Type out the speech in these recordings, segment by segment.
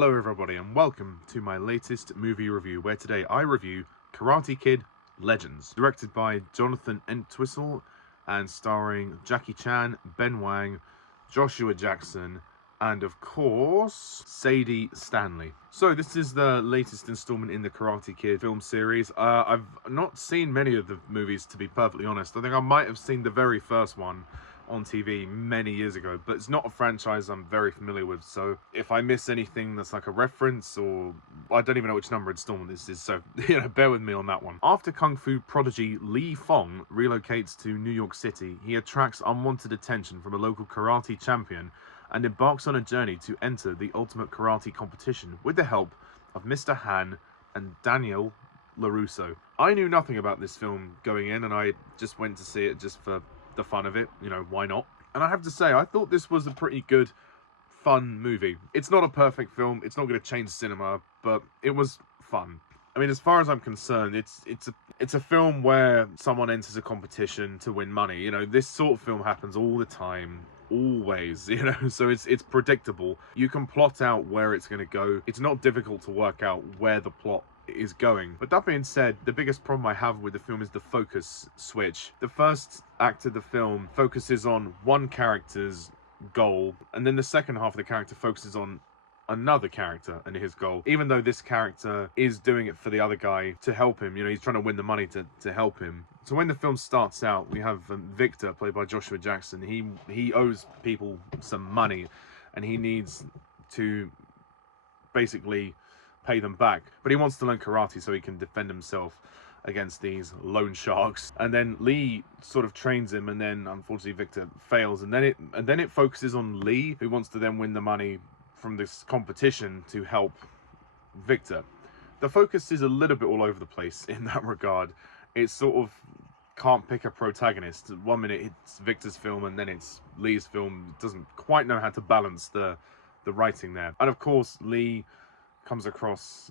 Hello everybody and welcome to my latest movie review, where today I review Karate Kid Legends, directed by Jonathon Entwistle and starring Jackie Chan, Ben Wang, Joshua Jackson, and of course, Sadie Stanley. So this is the latest installment in the Karate Kid film series. I've not seen many of the movies, to be perfectly honest. I think I might have seen the very first one on TV many years ago, but it's not a franchise I'm very familiar with, so if I miss anything that's like a reference, or I don't even know which number installment this is, so bear with me on that one. After kung fu prodigy Li Fong relocates to New York City, he attracts unwanted attention from a local karate champion and embarks on a journey to enter the ultimate karate competition with the help of Mr. Han and Daniel LaRusso. I knew nothing about this film going in, and I just went to see it just for the fun of it, why not? And I have to say, I thought this was a pretty good, fun movie. It's not a perfect film, it's not going to change cinema, but it was fun. I mean, as far as I'm concerned, it's a film where someone enters a competition to win money. This sort of film happens all the time, always, so it's predictable. You can plot out where it's going to go. It's not difficult to work out where the plot is going. But that being said, the biggest problem I have with the film is the focus switch. The first act of the film focuses on one character's goal, and then the second half of the character focuses on another character and his goal, even though this character is doing it for the other guy to help him. He's trying to win the money to help him. So when the film starts out, we have Victor, played by Joshua Jackson. He owes people some money, and he needs to basically pay them back, but he wants to learn karate so he can defend himself against these loan sharks. And then Lee sort of trains him, and then unfortunately Victor fails, and then it focuses on Lee, who wants to then win the money from this competition to help Victor. The focus is a little bit all over the place in that regard. It sort of can't pick a protagonist. 1 minute it's Victor's film, and then it's Lee's film. It doesn't quite know how to balance the writing there. And of course, Lee comes across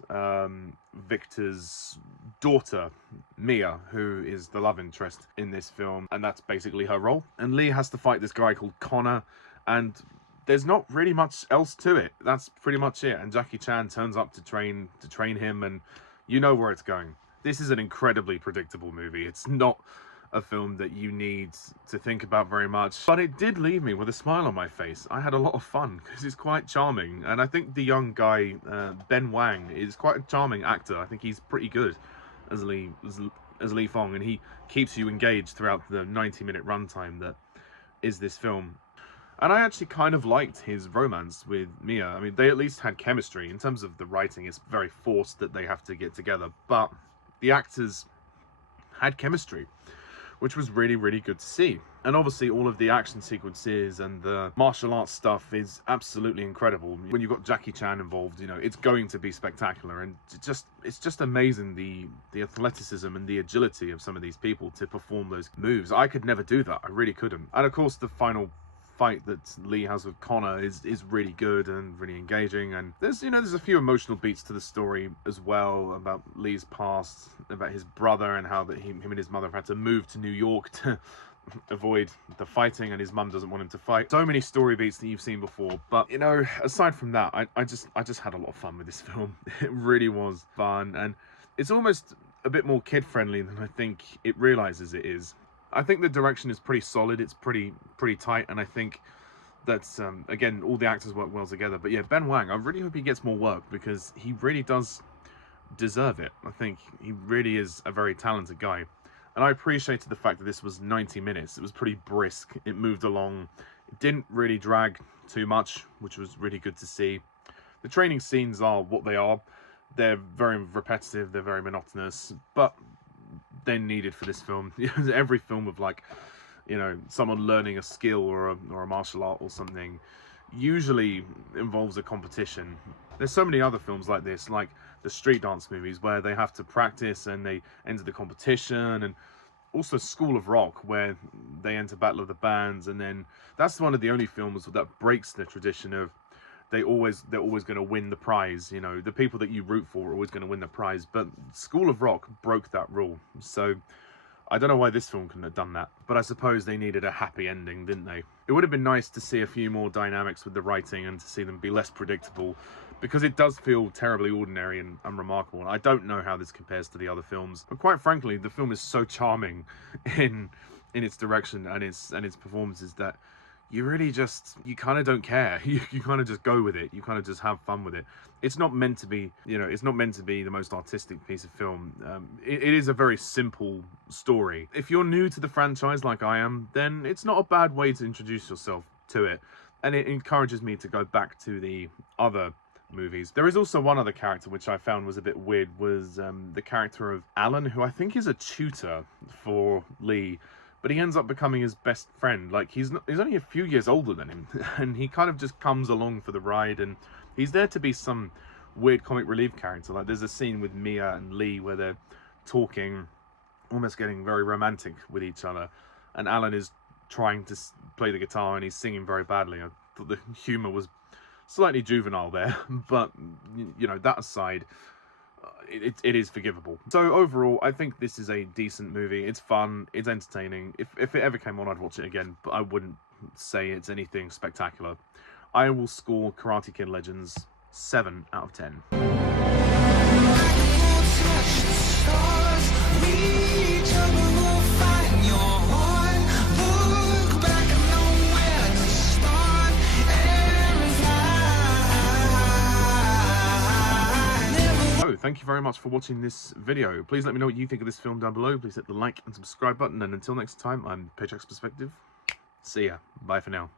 Victor's daughter, Mia, who is the love interest in this film, and that's basically her role. And Lee has to fight this guy called Connor, and there's not really much else to it. That's pretty much it. And Jackie Chan turns up to train him, and you know where it's going. This is an incredibly predictable movie. It's not a film that you need to think about very much, but it did leave me with a smile on my face. I had a lot of fun because he's quite charming, and I think the young guy, Ben Wang, is quite a charming actor. I think he's pretty good as Li Fong, and he keeps you engaged throughout the 90-minute runtime that is this film. And I actually kind of liked his romance with Mia. I mean, they at least had chemistry. In terms of the writing, it's very forced that they have to get together, but the actors had chemistry, which was really, really good to see. And obviously all of the action sequences and the martial arts stuff is absolutely incredible. When you've got Jackie Chan involved, it's going to be spectacular. And it's just amazing, the athleticism and the agility of some of these people to perform those moves. I could never do that. I really couldn't. And of course, the final fight that Lee has with Connor is really good and really engaging, and there's a few emotional beats to the story as well, about Lee's past, about his brother, and how that him and his mother have had to move to New York to avoid the fighting, and his mum doesn't want him to fight. So many story beats that you've seen before, but aside from that, I just had a lot of fun with this film. It really was fun, and it's almost a bit more kid friendly than I think it realizes it is. I think the direction is pretty solid. It's pretty tight, and I think that's again, all the actors work well together. But yeah, Ben Wang, I really hope he gets more work, because he really does deserve it. I think he really is a very talented guy, and I appreciated the fact that this was 90 minutes. It was pretty brisk. It moved along. It didn't really drag too much, which was really good to see. The training scenes are what they are. They're very repetitive. They're very monotonous, but they're needed for this film. Every film of someone learning a skill or a martial art or something usually involves a competition. There's so many other films like this, like the street dance movies, where they have to practice and they enter the competition, and also School of Rock, where they enter Battle of the Bands, and then that's one of the only films that breaks the tradition of they're always going to win the prize. The people that you root for are always going to win the prize. But School of Rock broke that rule. So I don't know why this film couldn't have done that. But I suppose they needed a happy ending, didn't they? It would have been nice to see a few more dynamics with the writing and to see them be less predictable, because it does feel terribly ordinary and unremarkable. And I don't know how this compares to the other films, but quite frankly, the film is so charming in its direction and its performances that you really just, you kind of don't care. You kind of just go with it. You kind of just have fun with it. It's not meant to be, you know, it's not meant to be the most artistic piece of film. It is a very simple story. If you're new to the franchise like I am, then it's not a bad way to introduce yourself to it. And it encourages me to go back to the other movies. There is also one other character which I found was a bit weird, was the character of Alan, who I think is a tutor for Lee. But he ends up becoming his best friend. Like, he's only a few years older than him, and he kind of just comes along for the ride, and he's there to be some weird comic relief character. Like, there's a scene with Mia and Lee where they're talking, almost getting very romantic with each other, and Alan is trying to play the guitar and he's singing very badly. I thought the humor was slightly juvenile there, but, you know, that aside, it is forgivable. So overall, I think this is a decent movie. It's fun, it's entertaining. If it ever came on, I'd watch it again, but I wouldn't say it's anything spectacular. I will score Karate Kid Legends 7 out of 10. Thank you very much for watching this video. Please let me know what you think of this film down below. Please hit the like and subscribe button. And until next time, I'm Pajak's Perspective. See ya. Bye for now.